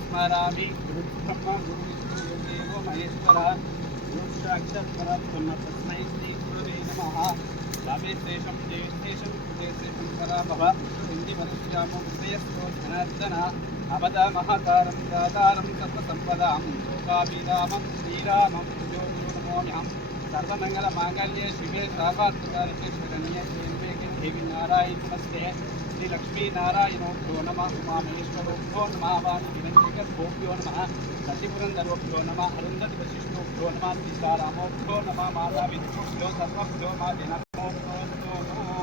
స్మరామి గురు బ్రహ్మ గురు విష్ణు గురుదేవో మహేశ్వర గురు తస్మై శ్రీ గురువే నమః రామేశేషం జయేశేషం కృతేశేషం పరాభవ. హింది వదశ్యామో హృదయస్థో జనార్దన అవద మహాకారం దాతారం సర్వసంపదాం. లోకాభిరామం శ్రీరామం. భుజో గురు సర్వమంగళ మాంగళ్యే శివే సర్వార్థకారికే శరణ్యే దేవే దేవి నారాయణ నమస్తే. శ్రీ లక్ష్మీనారాయణోభ్యో నమ ఉమామహేశ్వరోభ్యో నమ వాణి నమ సతిపురందరోభ్యో నమ అరుంధతి వశిష్ఠోభ్యో నమ సీతారామోభ్యో నమ మాతా విద్యోభ్యో సర్వభ్యో మా దినభ్యో నమో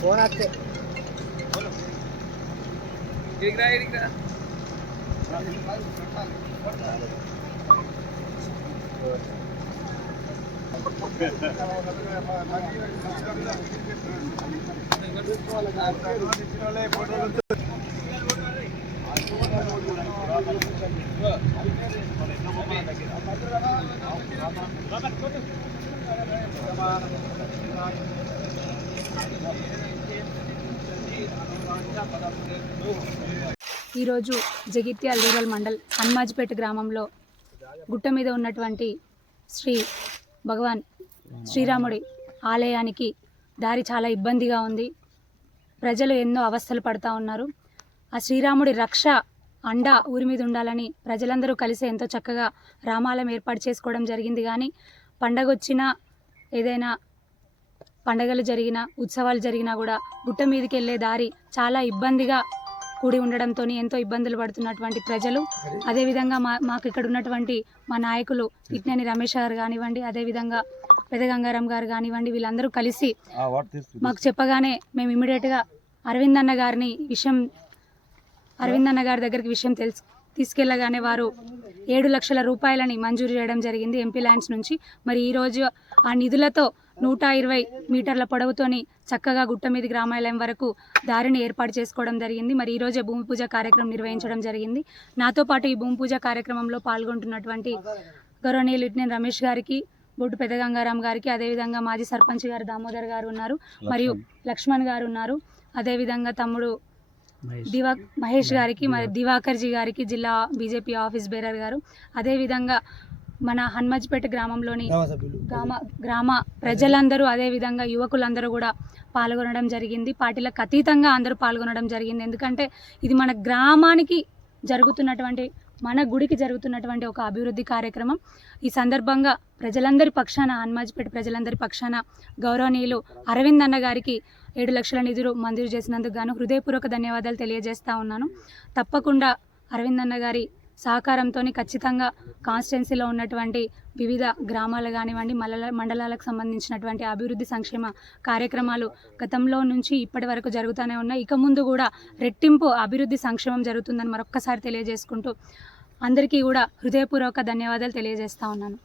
ಫೋನ್ ಆಗ್ತದೆ ಇರಿಗ್ರಾ ಇರಿಗ್ರಾ ಸಂಸ್ಕಾರ ఈరోజు జగిత్యాల రూరల్ మండల్ హన్మాజ్పేట గ్రామంలో గుట్ట మీద ఉన్నటువంటి శ్రీ భగవాన్ శ్రీరాముడి ఆలయానికి దారి చాలా ఇబ్బందిగా ఉంది. ప్రజలు ఎన్నో అవస్థలు పడుతూ ఉన్నారు. ఆ శ్రీరాముడి రక్ష అండ ఊరి మీద ఉండాలని ప్రజలందరూ కలిసి ఎంతో చక్కగా రామాలయం ఏర్పాటు చేసుకోవడం జరిగింది. కానీ పండగ వచ్చినా ఏదైనా పండగలు జరిగినా ఉత్సవాలు జరిగినా కూడా గుట్ట మీదకి వెళ్ళే దారి చాలా ఇబ్బందిగా కూడి ఉండడంతో ఎంతో ఇబ్బందులు పడుతున్నటువంటి ప్రజలు. అదేవిధంగా మా మాకు ఇక్కడ ఉన్నటువంటి మా నాయకులు ఇట్నేని రమేష్ గారు కానివ్వండి అదేవిధంగా పెద్ద గంగారాం గారు కానివ్వండి వీళ్ళందరూ కలిసి మాకు చెప్పగానే మేము ఇమీడియట్గా అరవింద్ అన్న గారిని విషయం అరవింద్ అన్న గారి దగ్గరికి విషయం తెలుసు. తీసుకెళ్ళగానే వారు ఏడు లక్షల రూపాయలని మంజూరు చేయడం జరిగింది ఎంపీ ల్యాండ్స్ నుంచి. మరి ఈరోజు ఆ నిధులతో నూట ఇరవై మీటర్ల పొడవుతోని చక్కగా గుట్ట మీద గ్రామాలయం వరకు దారిని ఏర్పాటు చేసుకోవడం జరిగింది. మరి ఈరోజే భూమి పూజ కార్యక్రమం నిర్వహించడం జరిగింది. నాతో పాటు ఈ భూమి పూజ కార్యక్రమంలో పాల్గొంటున్నటువంటి గౌరవనీయులు ఇట్నేని రమేష్ గారికి బొడ్డు పెద్ద గంగారాం గారికి అదేవిధంగా మాజీ సర్పంచ్ గారు దామోదర్ గారు ఉన్నారు. మరియు లక్ష్మణ్ గారు ఉన్నారు. అదేవిధంగా తమ్ముడు దివా మహేష్ గారికి మరి దివాకర్జీ గారికి జిల్లా బీజేపీ ఆఫీస్ బేరర్ గారు. అదేవిధంగా మన హన్మజ్పేట గ్రామంలోని గ్రామ గ్రామ ప్రజలందరూ అదేవిధంగా యువకులందరూ కూడా పాల్గొనడం జరిగింది. పార్టీలకు అతీతంగా అందరూ పాల్గొనడం జరిగింది. ఎందుకంటే ఇది మన గ్రామానికి జరుగుతున్నటువంటి మన గుడికి జరుగుతున్నటువంటి ఒక అభివృద్ధి కార్యక్రమం. ఈ సందర్భంగా ప్రజలందరి పక్షాన హన్మాజ్పేట ప్రజలందరి పక్షాన గౌరవనీయులు అరవింద్ అన్న గారికి ఏడు లక్షల నిధులు మంజూరు చేసినందుకు గాను హృదయపూర్వక ధన్యవాదాలు తెలియజేస్తా ఉన్నాను. తప్పకుండా అరవింద్ అన్న గారి సహకారంతో ఖచ్చితంగా కాన్స్టిట్యున్సీలో ఉన్నటువంటి వివిధ గ్రామాలు కానివ్వండి మల్ల మండలాలకు సంబంధించినటువంటి అభివృద్ధి సంక్షేమ కార్యక్రమాలు గతంలో నుంచి ఇప్పటి వరకు జరుగుతూనే ఉన్నాయి. ఇక ముందు కూడా రెట్టింపు అభివృద్ధి సంక్షేమం జరుగుతుందని మరొక్కసారి తెలియజేసుకుంటూ అందరికీ కూడా హృదయపూర్వక ధన్యవాదాలు తెలియజేస్తా ఉన్నాను.